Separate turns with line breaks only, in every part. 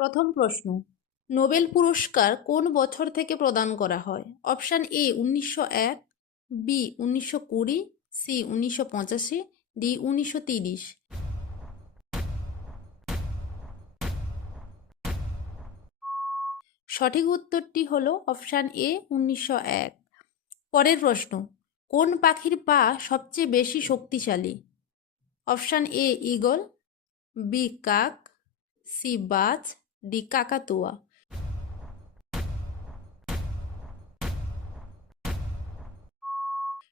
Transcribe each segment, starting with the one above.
প্রথম প্রশ্ন, নোবেল পুরস্কার কোন বছর থেকে প্রদান করা হয়? অপশান এ, উনিশশো এক, বি, উনিশশো কুড়ি, সি, উনিশশো পঁচাশি, ডি, উনিশশো তিরিশ। সঠিক উত্তরটি হল অপশান এ, উনিশশো এক। পরের প্রশ্ন, কোন পাখির পা সবচেয়ে বেশি শক্তিশালী? অপশান এ, ঈগল, বি, কাক, সি, বাজ ডি কাকাতুয়া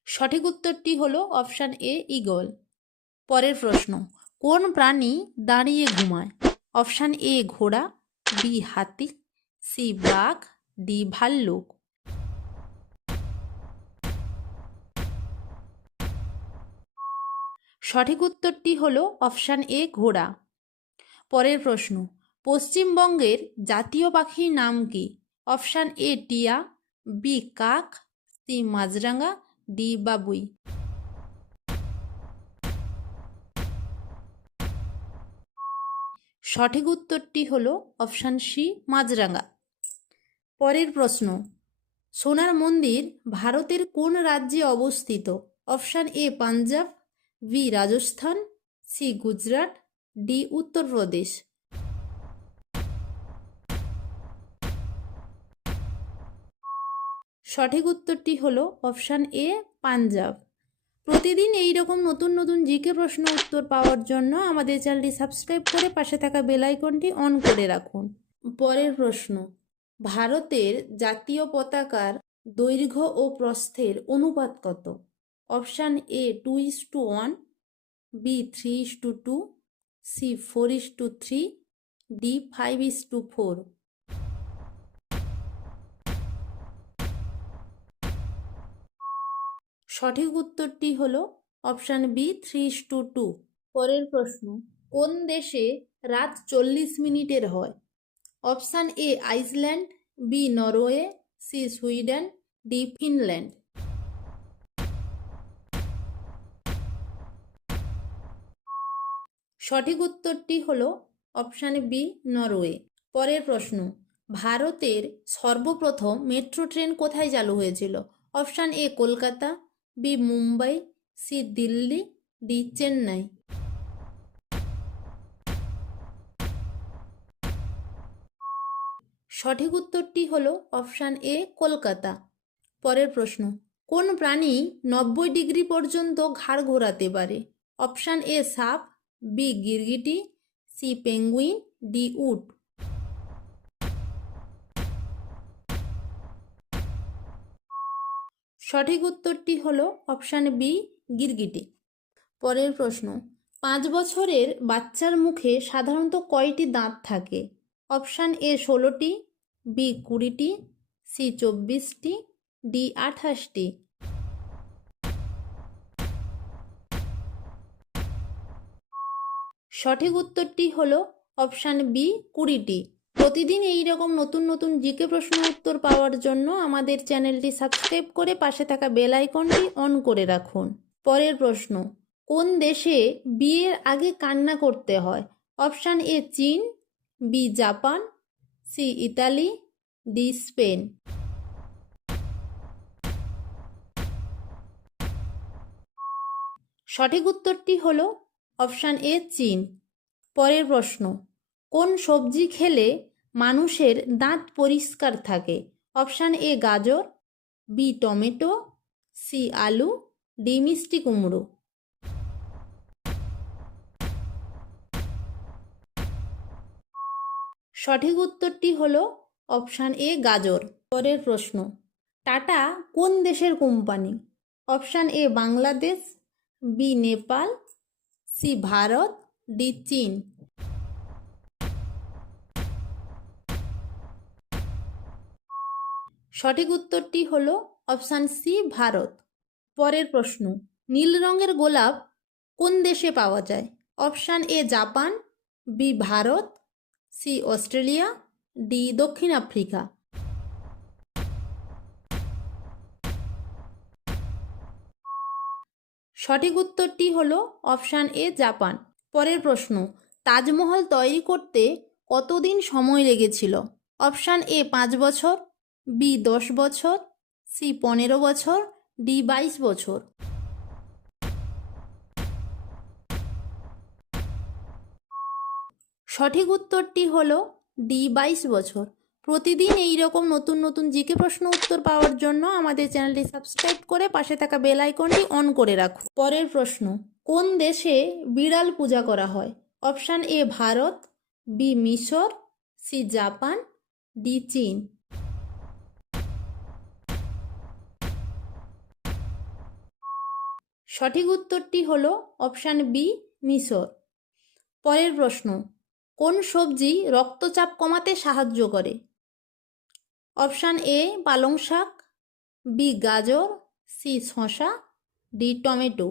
সঠিক উত্তরটি হলো অপশান এ, ঈগল। পরের প্রশ্ন, কোন প্রাণী দাঁড়িয়ে ঘুমায়? অপশান এ, ঘোড়া, বি, হাতি, সি, বাঘ, ডি, ভাল্লুক। সঠিক উত্তরটি হলো অপশান এ, ঘোড়া। পরের প্রশ্ন পশ্চিমবঙ্গের জাতীয় পাখির নাম কি? অপশান এ, টিয়া, বি, কাক, সি মাছরাঙা ডি, বাবুই। সঠিক উত্তরটি হলো অপশান সি মাছরাঙা পরের প্রশ্ন, সোনার মন্দির ভারতের কোন রাজ্যে অবস্থিত? Option A, Punjab, B, Rajasthan, C, Gujarat, D, Uttar Pradesh. সঠিক উত্তরটি হলো অপশান এ, পাঞ্জাব। প্রতিদিন এই রকম নতুন নতুন জিকে প্রশ্ন উত্তর পাওয়ার জন্য আমাদের চ্যানেলটি সাবস্ক্রাইব করে পাশে থাকা বেল আইকনটি অন করে রাখুন। পরের প্রশ্ন, ভারতের জাতীয় পতাকার দৈর্ঘ্য ও প্রস্থের অনুপাত কত? Option A, two is to one, B, three is to two, C, four is to three, D, five is to four. সঠিক উত্তরটি হল option B three to two পরের প্রশ্ন, কোন দেশে রাত চল্লিশ মিনিটের হয়? Option A, Iceland, B, Norway, C, Sweden, D, Finland. সঠিক উত্তরটি হল অপশান বি, নরওয়ে। পরের প্রশ্ন, ভারতের সর্বপ্রথম মেট্রো ট্রেন কোথায় চালু হয়েছিল? Option A, Kolkata B Mumbai, C Delhi, D Chennai. সঠিক উত্তরটি হল অপশান এ, কলকাতা। পরের প্রশ্ন, কোন প্রাণী নব্বই ডিগ্রি পর্যন্ত ঘাড় ঘোরাতে পারে? অপশান এ, সাপ, বি, গিরগিটি, সি, পেঙ্গুইন, ডি, উট। সঠিক উত্তরটি হলো অপশান বি, গিরগিটি। পরের প্রশ্ন, পাঁচ বছরের বাচ্চার মুখে সাধারণত কয়টি দাঁত থাকে? অপশান এ ষোলোটি, বি কুড়িটি, সি চব্বিশটি, ডি আঠাশটি। সঠিক উত্তরটি হলো অপশান বি, কুড়িটি। প্রতিদিন এই রকম নতুন নতুন জিকে প্রশ্ন উত্তর পাওয়ার জন্য আমাদের চ্যানেলটি সাবস্ক্রাইব করে পাশে থাকা বেল আইকনটি অন করে রাখুন। পরের প্রশ্ন, কোন দেশে বিয়ের আগে কান্না করতে হয়? অপশান এ, চীন, B, Japan, C, Italy, D, Spain. সঠিক উত্তরটি হলো অপশান এ, চীন। পরের প্রশ্ন কোন সবজি খেলে মানুষের দাঁত পরিষ্কার থাকে? অপশান এ, গাজর, বি, টমেটো, সি, আলু, ডি, মিষ্টি কুমড়ো। সঠিক উত্তরটি হল অপশান এ, গাজর। পরের প্রশ্ন, টাটা কোন দেশের company? Option A, Bangladesh, B, Nepal, C, Bharat, D, চীন। সঠিক উত্তরটি হল অপশান সি ভারত। পরের প্রশ্ন, নীল রঙের গোলাপ কোন দেশে পাওয়া যায়? Option A Japan B Bharat C Australia D দক্ষিণ আফ্রিকা। সঠিক উত্তরটি হল অপশান এ জাপান। পরের প্রশ্ন, তাজমহল তৈরি করতে কতদিন সময় লেগেছিল? অপশান এ পাঁচ বছর বি দশ বছর, সি পনেরো বছর, ডি বাইশ বছর। সঠিক উত্তরটি হলো ডি বাইশ বছর। প্রতিদিন এই রকম নতুন নতুন জিকে প্রশ্ন উত্তর পাওয়ার জন্য আমাদের চ্যানেলটি সাবস্ক্রাইব করে পাশে থাকা বেল আইকনটি অন করে রাখুন। পরের প্রশ্ন, কোন দেশে বিড়াল পূজা করা হয়? অপশান এ ভারত, বি মিশর, সি জাপান, ডি চীন। সঠিক উত্তরটি হল অপশান বি, মিশর। পরের প্রশ্ন, কোন সবজি রক্তচাপ কমাতে সাহায্য করে? অপশান এ, পালং শাক, বি, গাজর, সি, শসা, ডি, টমেটো।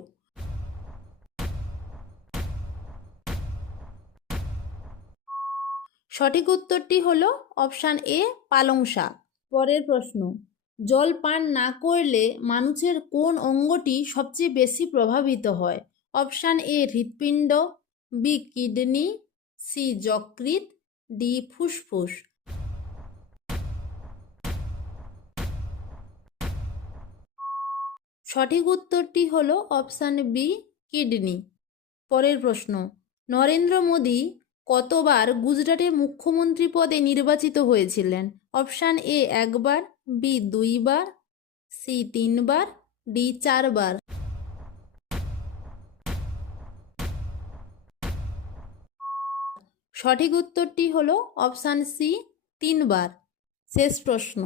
সঠিক উত্তরটি হল অপশান এ, পালং শাক। পরের প্রশ্ন জল পান না করলে মানুষের কোন অঙ্গটি সবচেয়ে বেশি প্রভাবিত হয়? অপশান এ, হৃৎপিণ্ড, বি, কিডনি, সি যকৃত ডি, ফুসফুস। সঠিক উত্তরটি হল অপশান বি, কিডনি। পরের প্রশ্ন, নরেন্দ্র মোদী কতবার গুজরাটে মুখ্যমন্ত্রী পদে নির্বাচিত হয়েছিলেন? অপশান এ, একবার, বি, দুইবার, সি, তিনবার, ডি, চারবার। সঠিক উত্তরটি হলো অপশান সি, তিনবার। শেষ প্রশ্ন।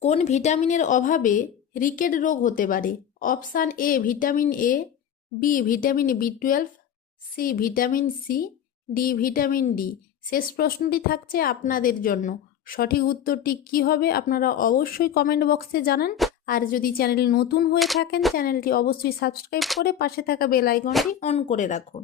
কোন ভিটামিনের অভাবে রিকেট রোগ হতে পারে? Option A, vitamin A, B, vitamin B twelve, C, vitamin C D, vitamin D. শেষ প্রশ্নটি থাকছে আপনাদের জন্য। সঠিক উত্তরটি কি হবে আপনারা অবশ্যই কমেন্ট বক্সে জানান। আর যদি চ্যানেল নতুন হয়ে থাকেন, চ্যানেলটি অবশ্যই সাবস্ক্রাইব করে পাশে থাকা বেল আইকনটি অন করে রাখুন।